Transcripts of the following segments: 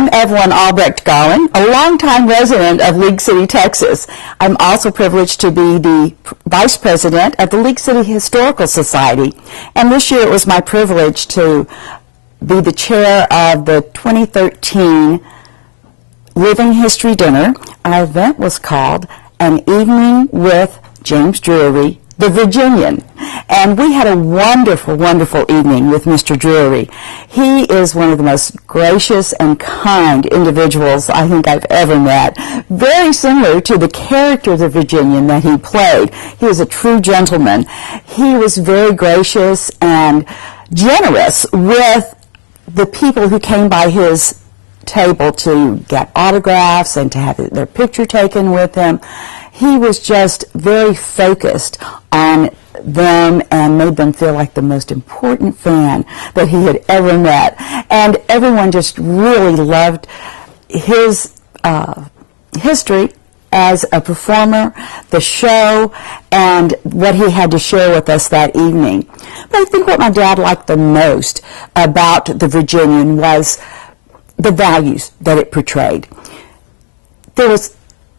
I'm Evelyn Garland, a longtime resident of League City, Texas. I'm also privileged to be the Vice President of the League City Historical Society. And this year it was my privilege to be the chair of the 2013 Living History Dinner. Our event was called An Evening with James Drury, the Virginian. And we had a wonderful, wonderful evening with Mr. Drury. He is one of the most gracious and kind individuals I think I've ever met. Very similar to the character of the Virginian that he played. He was a true gentleman. He was very gracious and generous with the people who came by his table to get autographs and to have their picture taken with him. He was just very focused on them and made them feel like the most important fan that he had ever met. And everyone just really loved his history as a performer, the show, and what he had to share with us that evening. But I think what my dad liked the most about the Virginian was the values that it portrayed. There was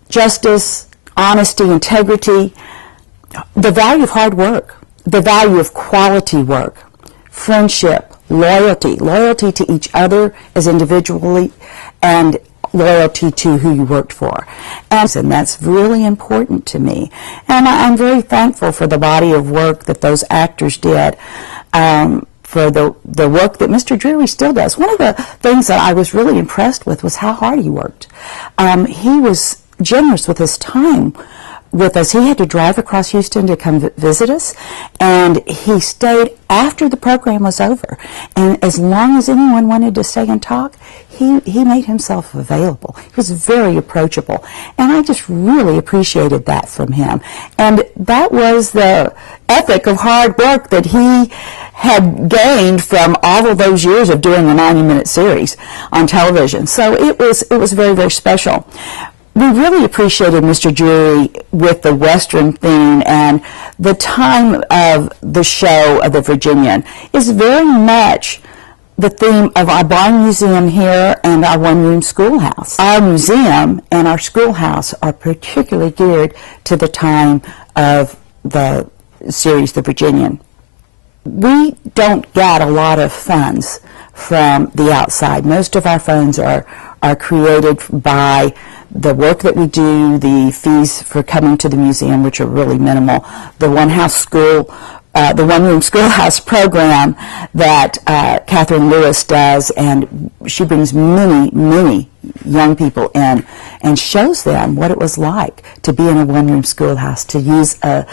justice, honesty, integrity, the value of hard work, the value of quality work, friendship, loyalty to each other as individually, and loyalty to who you worked for. And that's really important to me. And I'm very thankful for the body of work that those actors did, for the work that Mr. Drury still does. One of the things that I was really impressed with was how hard he worked. He was generous with his time with us. He had to drive across Houston to come visit us, and he stayed after the program was over. And as long as anyone wanted to stay and talk, he made himself available. He was very approachable, and I just really appreciated that from him. And that was the ethic of hard work that he had gained from all of those years of doing a 90-minute series on television. So it was very, very special. We really appreciated Mr. Drury with the Western theme, and the time of the show of the Virginian is very much the theme of our barn museum here and our one-room schoolhouse. Our museum and our schoolhouse are particularly geared to the time of the series, The Virginian. We don't get a lot of funds from the outside. Most of our funds are created by the work that we do, the fees for coming to the museum, which are really minimal, the the one-room schoolhouse program that Catherine Lewis does, and she brings many young people in and shows them what it was like to be in a one-room schoolhouse, to use a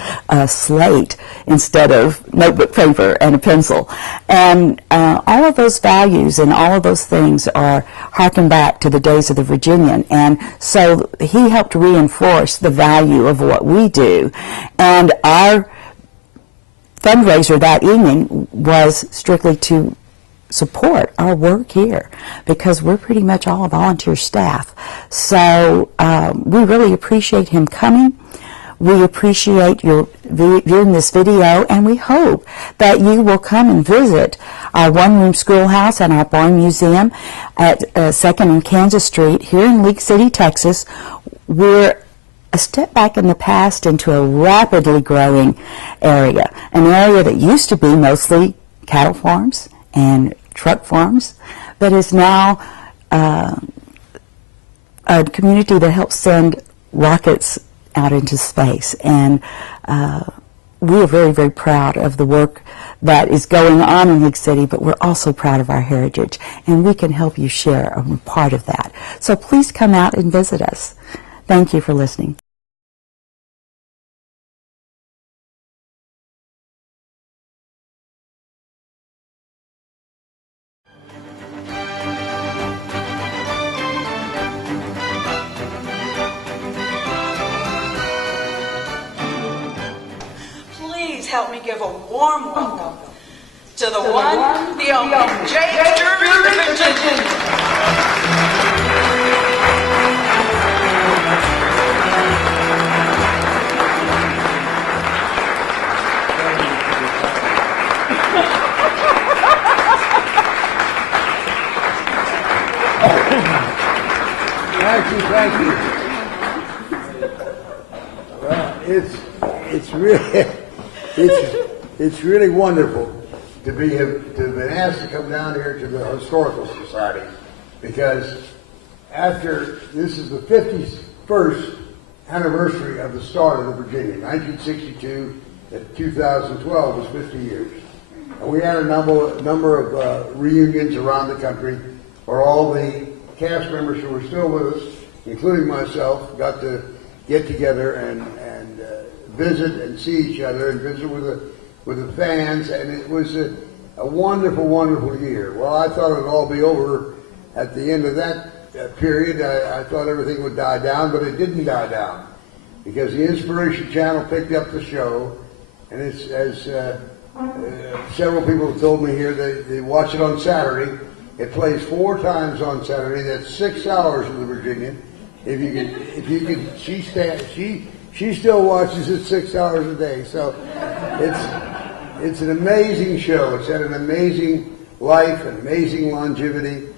slate instead of notebook paper and a pencil. And all of those values and all of those things are harken back to the days of the Virginian. And so he helped reinforce the value of what we do. And our fundraiser that evening was strictly to support our work here, because we're pretty much all volunteer staff. So we really appreciate him coming. We appreciate your viewing this video, and we hope that you will come and visit our one-room schoolhouse and our barn museum at 2nd and Kansas Street here in League City, Texas. We're a step back in the past into a rapidly growing area, an area that used to be mostly cattle farms and truck farms, but is now a community that helps send rockets out into space. And we are very, very proud of the work that is going on in League City, but we're also proud of our heritage, and we can help you share a part of that. So please come out and visit us. Thank you for listening. Please help me give a warm welcome to the one, the only, James Drury, the Virginian. Thank you. Well, it's really it's really wonderful to have been asked to come down here to the Historical Society, because after this is the 51st anniversary of the start of the Virginian, 1962 to 2012 was 50 years. And we had a number of reunions around the country where all the cast members who were still with us, including myself, got to get together and visit and see each other and visit with the fans, and it was a wonderful, wonderful year. Well, I thought it would all be over at the end of that period. I thought everything would die down, but it didn't die down, because the Inspiration Channel picked up the show, and it's, as several people have told me here, they watch it on Saturday. It plays 4 times on Saturday. That's 6 hours of the Virginian. If you could, she still watches it 6 hours a day. So it's an amazing show. It's had an amazing life, an amazing longevity,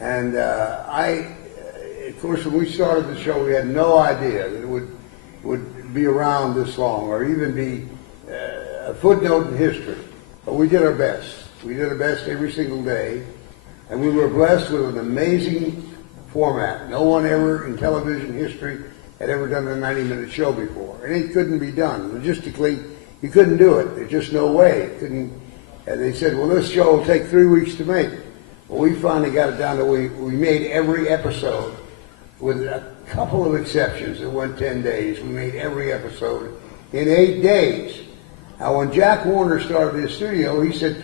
and of course, when we started the show, we had no idea that it would be around this long, or even be a footnote in history. But we did our best. We did our best every single day, and we were blessed with an amazing format. No one ever in television history had ever done a 90-minute show before, and it couldn't be done. Logistically, you couldn't do it. There's just no way. And they said, well, this show will take 3 weeks to make. Well, we finally got it down to we made every episode, with a couple of exceptions that went 10 days. We made every episode in 8 days. Now, when Jack Warner started his studio, he said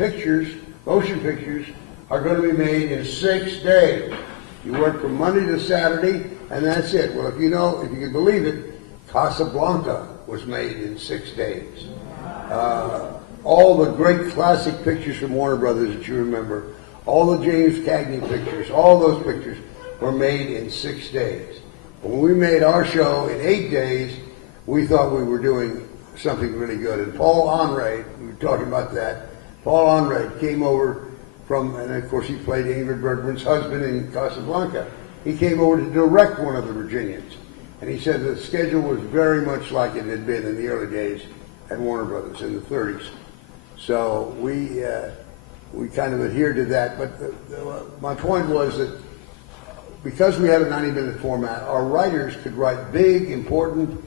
motion pictures, are going to be made in 6 days. You work from Monday to Saturday, and that's it. Well, if you can believe it, Casablanca was made in 6 days. All the great classic pictures from Warner Brothers that you remember, all the James Cagney pictures, all those pictures were made in 6 days. But when we made our show in 8 days, we thought we were doing something really good. And Paul Enright, we were talking about that, Paul Enright came over and of course he played Ingrid Bergman's husband in Casablanca. He came over to direct one of the Virginians. And he said the schedule was very much like it had been in the early days at Warner Brothers in the 30s. So we kind of adhered to that. But my point was that because we had a 90-minute format, our writers could write big, important,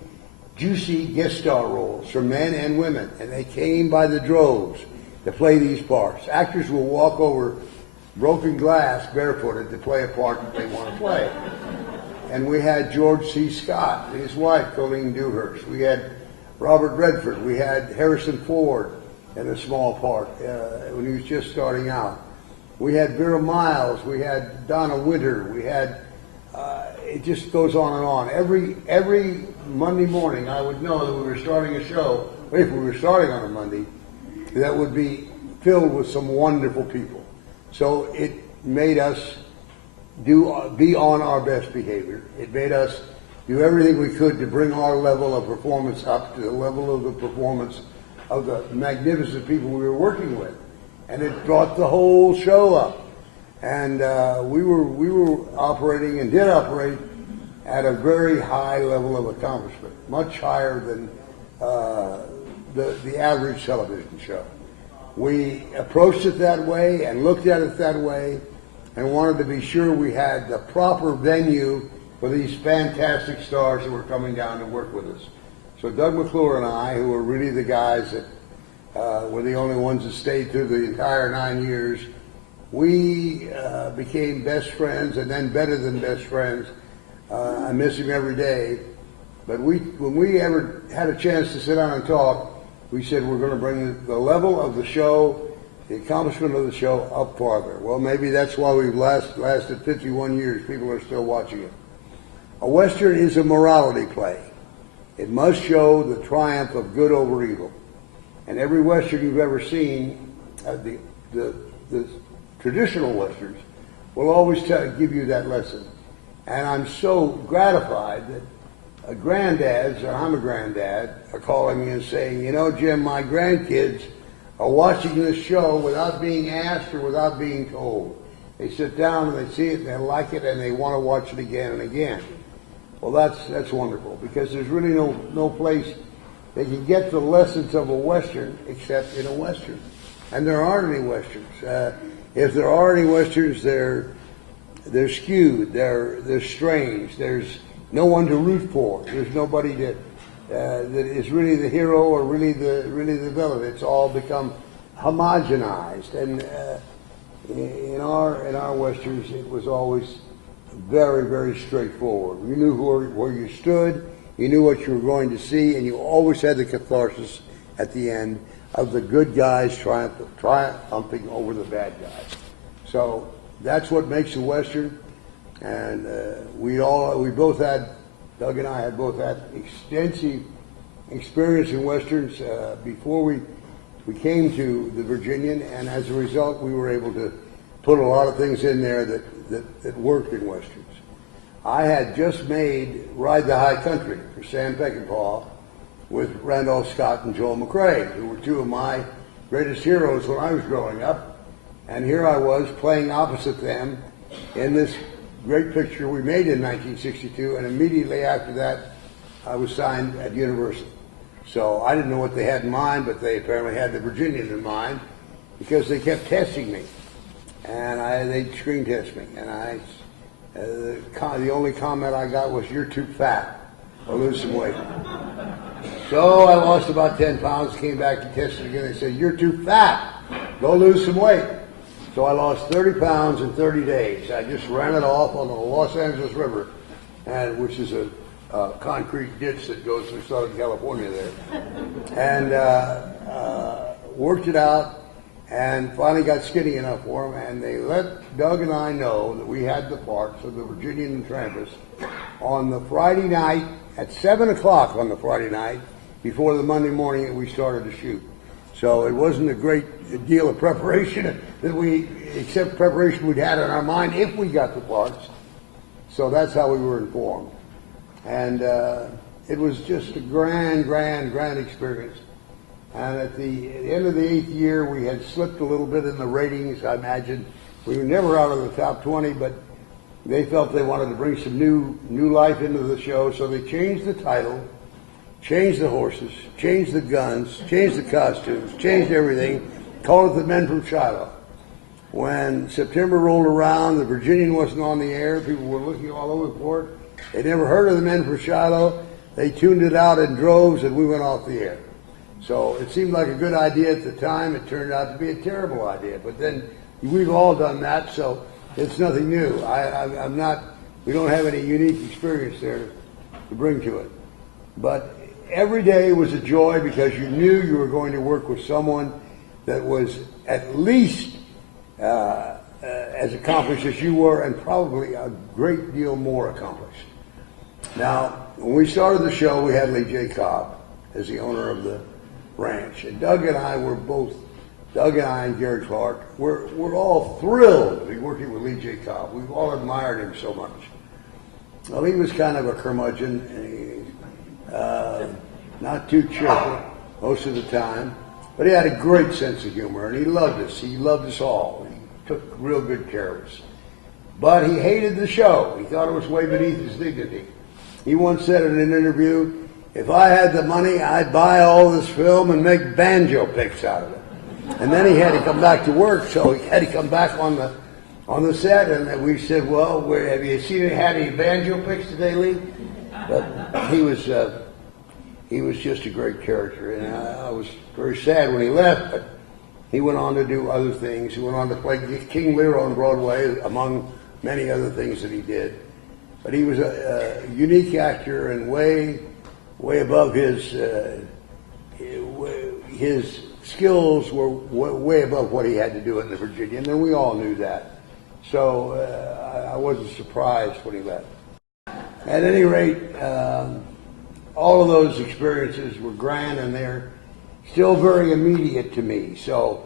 juicy guest star roles for men and women. And they came by the droves to play these parts. Actors will walk over broken glass barefooted to play a part that they want to play. And we had George C. Scott and his wife, Colleen Dewhurst. We had Robert Redford. We had Harrison Ford in a small part when he was just starting out. We had Vera Miles. We had Donna Winter. We had, it just goes on and on. Every Monday morning, I would know that we were starting a show, if we were starting on a Monday, that would be filled with some wonderful people. So it made us be on our best behavior. It made us do everything we could to bring our level of performance up to the level of the performance of the magnificent people we were working with. And it brought the whole show up. And we were operating and did operate at a very high level of accomplishment, much higher than the average television show. We approached it that way and looked at it that way and wanted to be sure we had the proper venue for these fantastic stars that were coming down to work with us. So Doug McClure and I, who were really the guys that were the only ones that stayed through the entire 9 years, we became best friends, and then better than best friends. I miss him every day. But when we ever had a chance to sit down and talk, we said we're going to bring the level of the show, the accomplishment of the show up farther. Well, maybe that's why we've lasted 51 years. People are still watching it. A Western is a morality play. It must show the triumph of good over evil. And every Western you've ever seen, the traditional Westerns, will always give you that lesson. And I'm so gratified that granddads, and I'm a granddad, are calling me and saying, you know, Jim, my grandkids are watching this show without being asked or without being told. They sit down and they see it and they like it and they want to watch it again and again. Well, that's wonderful, because there's really no place they can get the lessons of a Western except in a Western. And there aren't any Westerns. If there are any Westerns, they're skewed, they're strange, there's no one to root for, there's nobody that is really the hero or really the villain. It's all become homogenized, and in our Westerns, it was always very, very straightforward. You knew where you stood, you knew what you were going to see, and you always had the catharsis at the end of the good guys triumphing over the bad guys. So that's what makes a Western, and Doug and I had both had extensive experience in Westerns before we came to the Virginian, and as a result, we were able to put a lot of things in there that worked in Westerns. I had just made Ride the High Country for Sam Peckinpah with Randolph Scott and Joel McCrea, who were two of my greatest heroes when I was growing up. And here I was playing opposite them in this great picture we made in 1962, and immediately after that, I was signed at Universal. So I didn't know what they had in mind, but they apparently had the Virginian in mind, because they kept testing me, and they'd screen test me, and the only comment I got was, "You're too fat. I'll lose some weight." So I lost about 10 pounds, came back to test it again. They said, "You're too fat. Go lose some weight." So I lost 30 pounds in 30 days. I just ran it off on the Los Angeles River, which is a concrete ditch that goes through Southern California there, and worked it out, and finally got skinny enough for them, and they let Doug and I know that we had the parts of the Virginian and Trampus on the Friday night at 7 o'clock on the Friday night before the Monday morning that we started to shoot. So it wasn't a great deal of preparation except preparation we'd had in our mind if we got the parts. So that's how we were informed. And it was just a grand experience. And at the end of the 8th year, we had slipped a little bit in the ratings. I imagine we were never out of the top 20, but they felt they wanted to bring some new life into the show, so they changed the title, changed the horses, changed the guns, changed the costumes, changed everything, called it The Men from Shiloh. When September rolled around, the Virginian wasn't on the air. People were looking all over for it. They'd never heard of The Men from Shiloh. They tuned it out in droves, and we went off the air. So it seemed like a good idea at the time. It turned out to be a terrible idea. But then we've all done that, so it's nothing new. We don't have any unique experience there to bring to it. But every day was a joy, because you knew you were going to work with someone that was at least as accomplished as you were, and probably a great deal more accomplished. Now, when we started the show, we had Lee J. Cobb as the owner of the ranch, and Doug and I and Gary Clark, we're all thrilled to be working with Lee J. Cobb. We've all admired him so much. Well, he was kind of a curmudgeon, not too cheerful most of the time, but he had a great sense of humor, and he loved us. He loved us all. He took real good care of us. But he hated the show. He thought it was way beneath his dignity. He once said in an interview, "If I had the money, I'd buy all this film and make banjo picks out of it." And then he had to come back to work, so he had to come back on the set, and we said, "Well, have you had any banjo picks today, Lee?" But he was just a great character, and I was very sad when he left, but he went on to do other things. He went on to play King Lear on Broadway, among many other things that he did. But he was a unique actor, and way above his skills were way above what he had to do in the Virginian, and we all knew that. So I wasn't surprised when he left. At any rate, all of those experiences were grand, and they're still very immediate to me. So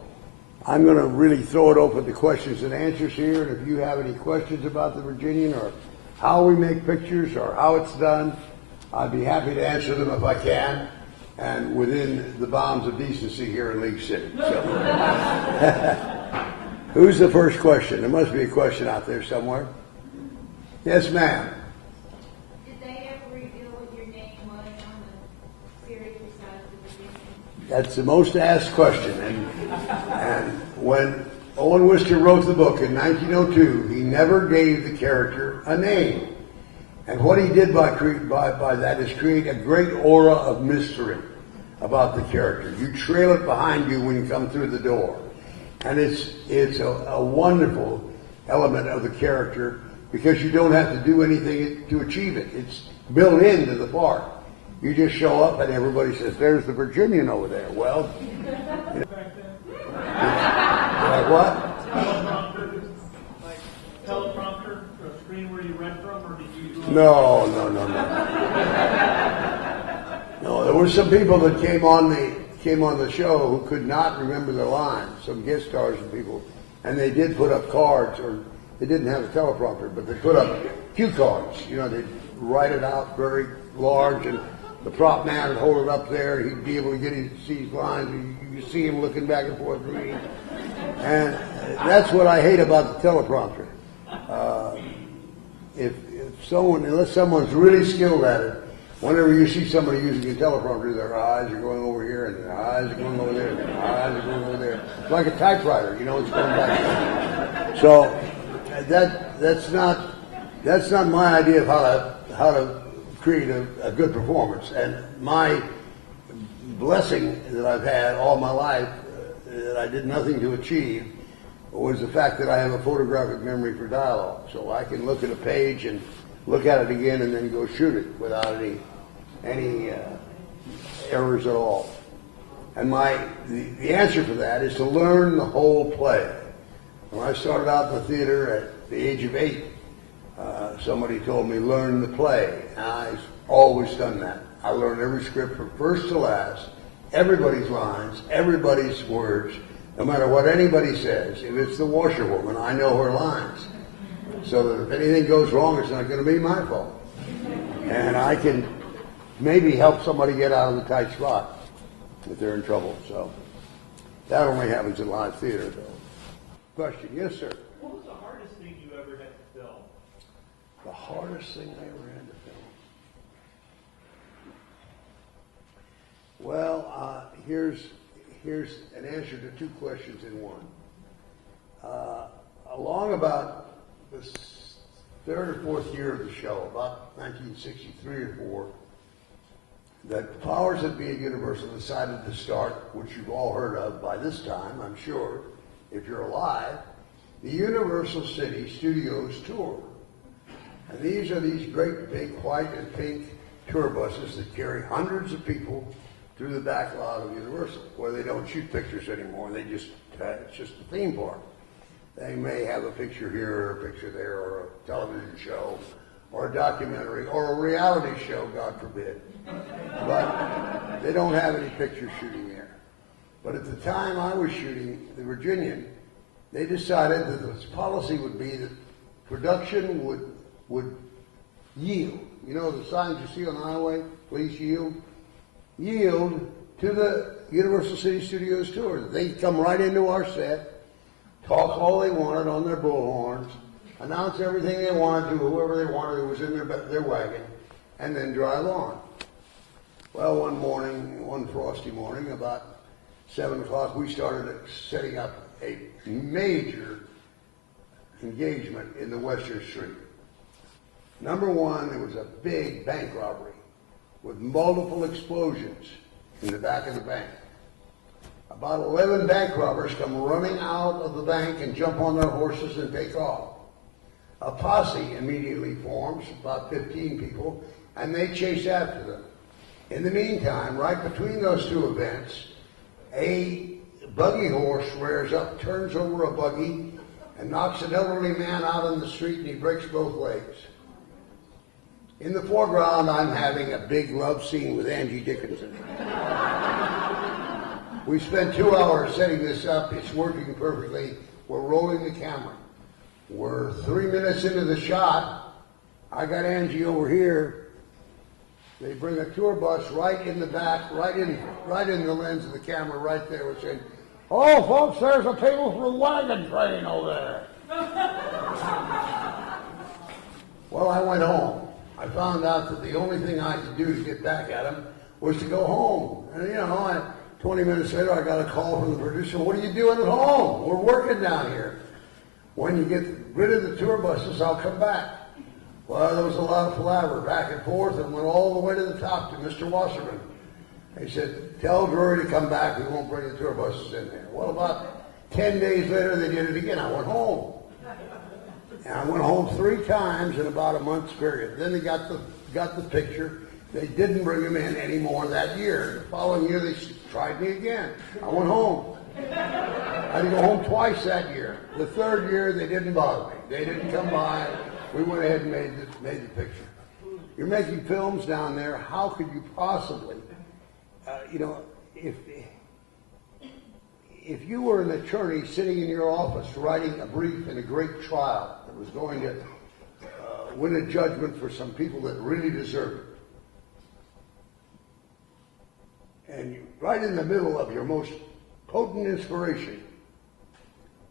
I'm going to really throw it open to questions and answers here, and if you have any questions about the Virginian, or how we make pictures, or how it's done, I'd be happy to answer them if I can, and within the bounds of decency here in League City. So. Who's the first question? There must be a question out there somewhere. Yes, ma'am. Did they That's the most asked question. And when Owen Wister wrote the book in 1902, he never gave the character a name. And what he did by that is create a great aura of mystery about the character. You trail it behind you when you come through the door. And it's a wonderful element of the character because you don't have to do anything to achieve it. It's built into the part. You just show up and everybody says, there's the Virginian over there. Well, you know, like what? Teleprompter, a screen where you read from, or did you? No. No, there were some people that came on the show who could not remember their lines, some guest stars and people, and they did put up cards, or they didn't have a teleprompter, but they put up cue cards. You know, they'd write it out very large, and the prop man would hold it up there. He'd be able to see his lines. You could see him looking back and forth reading. And that's what I hate about the teleprompter. Unless someone's really skilled at it, whenever you see somebody using a teleprompter, their eyes are going over here, and their eyes are going over there, and their eyes are going over there. It's like a typewriter, you know, it's going back. So that's not my idea of how to create a good performance. And my blessing that I've had all my life, that I did nothing to achieve, was the fact that I have a photographic memory for dialogue. So I can look at a page and look at it again and then go shoot it without any errors at all. And the answer for that is to learn the whole play. When I started out in the theater at the age of 8, somebody told me, learn the play. And I've always done that. I learned every script from first to last, everybody's lines, everybody's words, no matter what anybody says. If it's the washerwoman, I know her lines. So that if anything goes wrong, it's not going to be my fault. And I can maybe help somebody get out of the tight spot if they're in trouble. So that only happens in live theater, though. Question? Yes, sir. What was the hardest thing you ever had to film? The hardest thing I ever had to film? Well, here's an answer to two questions in one. Along about the third or fourth year of the show, about 1963 or 4, the powers that be at Universal decided to start, which you've all heard of by this time, I'm sure, if you're alive, the Universal City Studios Tour. And these are these great big white and pink tour buses that carry hundreds of people through the back lot of Universal, where they don't shoot pictures anymore. They just, it's just a theme park. They may have a picture here or a picture there, or a television show, or a documentary, or a reality show, God forbid. But they don't have any picture shooting there. But at the time I was shooting the Virginian, they decided that the policy would be that production would yield. You know the signs you see on the highway, please yield? Yield to the Universal City Studios Tour. They'd come right into our set, talk all they wanted on their bullhorns, announce everything they wanted to whoever they wanted who was in their wagon, and then drive on. Well, one frosty morning, about 7 o'clock, we started setting up a major engagement in the Western Street. Number one, there was a big bank robbery with multiple explosions in the back of the bank. About 11 bank robbers come running out of the bank and jump on their horses and take off. A posse immediately forms, about 15 people, and they chase after them. In the meantime, right between those two events, a buggy horse rears up, turns over a buggy, and knocks an elderly man out on the street, and he breaks both legs. In the foreground, I'm having a big love scene with Angie Dickinson. We spent 2 hours setting this up. It's working perfectly. We're rolling the camera. We're 3 minutes into the shot. I got Angie over here. They bring a tour bus right in the back, right in the lens of the camera, right there. We're saying, "Oh, folks, there's a table for the wagon train over there." Well, I went home. I found out that the only thing I could do to get back at him was to go home. And, you know, 20 minutes later, I got a call from the producer. What are you doing at home? We're working down here. When you get rid of the tour buses, I'll come back. Well, there was a lot of palaver back and forth and went all the way to the top to Mr. Wasserman. He said, tell Drury to come back. We won't bring the tour buses in there. Well, about 10 days later, they did it again. I went home. And I went home 3 times in about a month's period. Then they got the picture. They didn't bring them in anymore that year. The following year, they tried me again. I went home. I had to go home twice that year. The third year, they didn't bother me. They didn't come by. We went ahead and made the picture. You're making films down there. How could you possibly, if you were an attorney sitting in your office writing a brief in a great trial that was going to win a judgment for some people that really deserve it, and you, right in the middle of your most potent inspiration,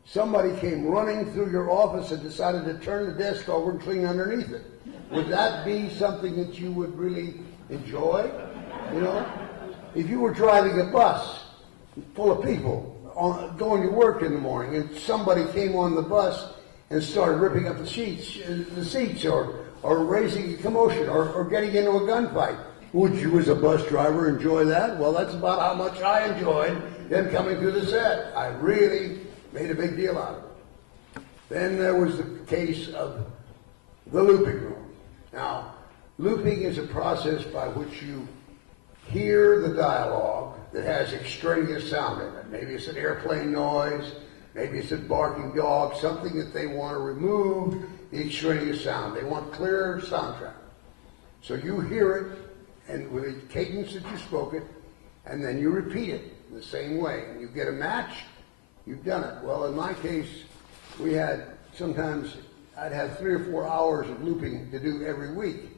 somebody came running through your office and decided to turn the desk over and clean underneath it. Would that be something that you would really enjoy? If you were driving a bus full of people going to work in the morning and somebody came on the bus and started ripping up the seats or raising a commotion or getting into a gunfight, would you as a bus driver enjoy that? Well, that's about how much I enjoyed them coming through the set. I really made a big deal out of it. Then there was the case of the looping room. Now, looping is a process by which you hear the dialogue that has extraneous sound in it. Maybe it's an airplane noise, maybe it's a barking dog, something that they want to remove the extraneous sound. They want clear soundtrack. So you hear it, and with the cadence that you spoke it, and then you repeat it the same way. And you get a match, you've done it. Well, in my case, we had sometimes I'd have 3 or 4 hours of looping to do every week.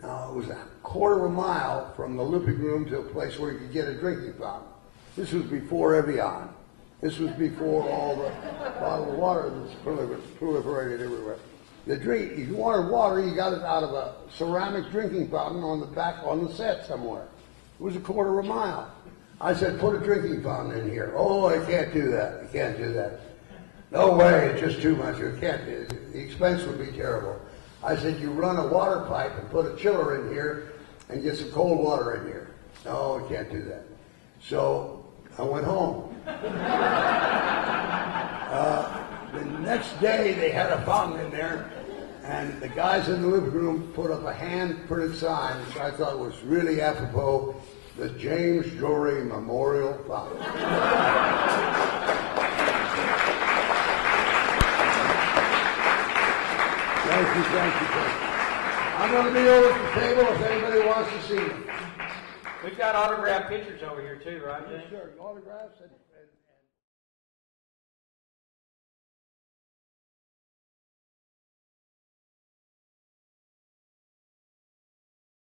Now, it was a quarter of a mile from the looping room to a place where you could get a drinking fountain. This was before Evian. This was before all the bottled water that's proliferated everywhere. If you wanted water, you got it out of a ceramic drinking fountain on the set somewhere. It was a quarter of a mile. I said, put a drinking fountain in here. Oh, I can't do that. I can't do that. No way, it's just too much. You can't do it. The expense would be terrible. I said, you run a water pipe and put a chiller in here and get some cold water in here. No, I can't do that. So I went home. The next day they had a fountain in there, and the guys in the living room put up a hand-printed sign, which I thought was really apropos, the James Drury Memorial Fountain. Thank you. I'm going to be over at the table if anybody wants to see me. We've got autographed pictures over here too, right, James? Sure, autographs.